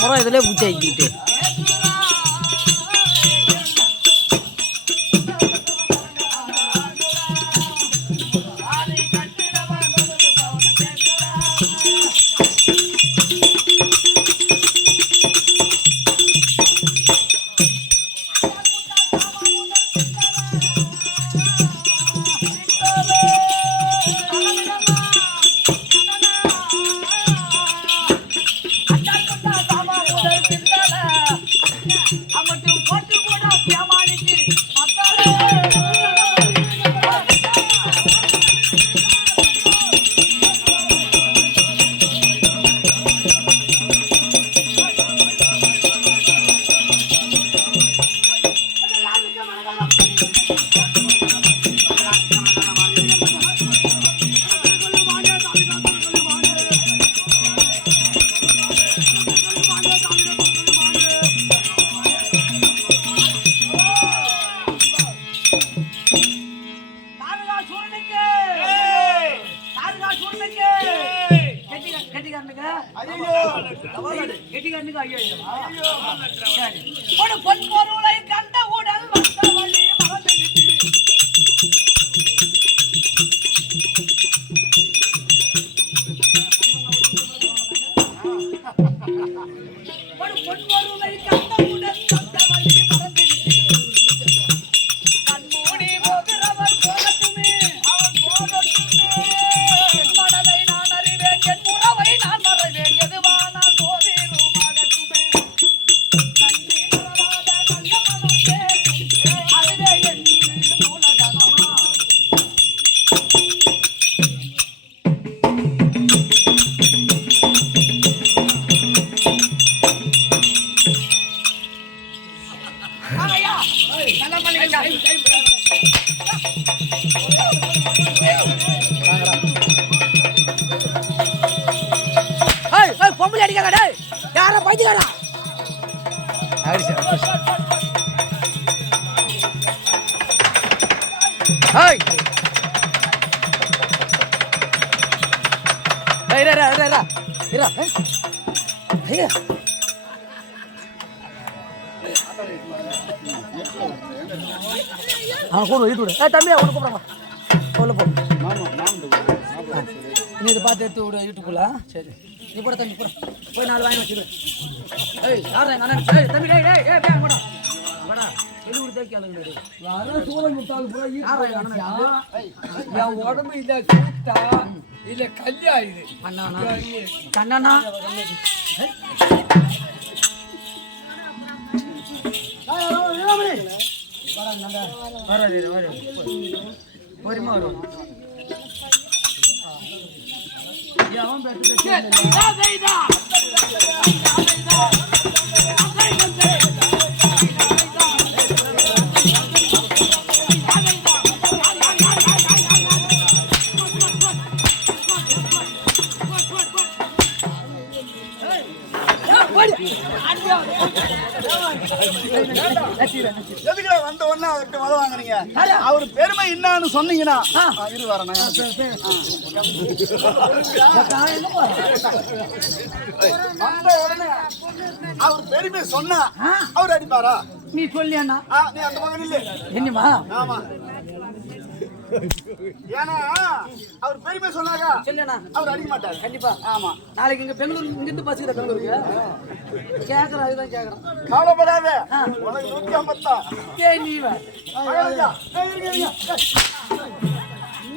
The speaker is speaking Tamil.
முறை இதுல பூச்சாக்கிட்டு பொம்பளை அடிக்காடா யார பைத்தியக்காரா ஹேய் டேய் டேய் டேய் டேய் இரா ஹே கூட வீட்டு தம்பி அவனை கூப்பிடுறாங்க சொல்ல போ நீ இதை பார்த்து எடுத்து விடு யூடியூப்ல சரி நீ கூட தம்பி கூட போய் 4 வாங்கி வச்சிரு ஏய் யாரா அண்ணன் ஏய் தம்பி டேய் டேய் ஏய் பேங்க வாடா வாடா எது உடுதே கேளுங்க யாரோ சோளம் முட்டாள் பூரா யாரா அண்ணன் என் உடம்பு இல்ல கூட்டா இல்ல கல்யா இது அண்ணானா கண்ணனா பொறுமா வரும் எதுக்குடா வந்த உடனே அவர்கிட்ட வர வாங்குறீங்க? அவர் பெருமை என்னன்னு சொன்னீங்கன்னா இரு வரேன். வந்த உடனே அவர் பெருமை சொன்னா அவர் அடிப்பாரா? நீ சொல்லியா? நீ அந்த மகன் இல்ல என்னமா? ஆமா ஏன்னா அவர் பெருமை சொன்னாங்க சொல்லுண்ணா. அவர் அடிக்க மாட்டாரு. கண்டிப்பா. ஆமா. நாளைக்கு இங்க பெங்களூர் இங்கிருந்து பஸ்ஸுக்கு பெங்களூருக்கு கேக்குறேன், அதுதான் கேக்குறேன். கவலைப்படாத, உனக்கு 150 தான். ஏய் நீ வா. ஐயா, ஐயா, ஐயா, ஐயா.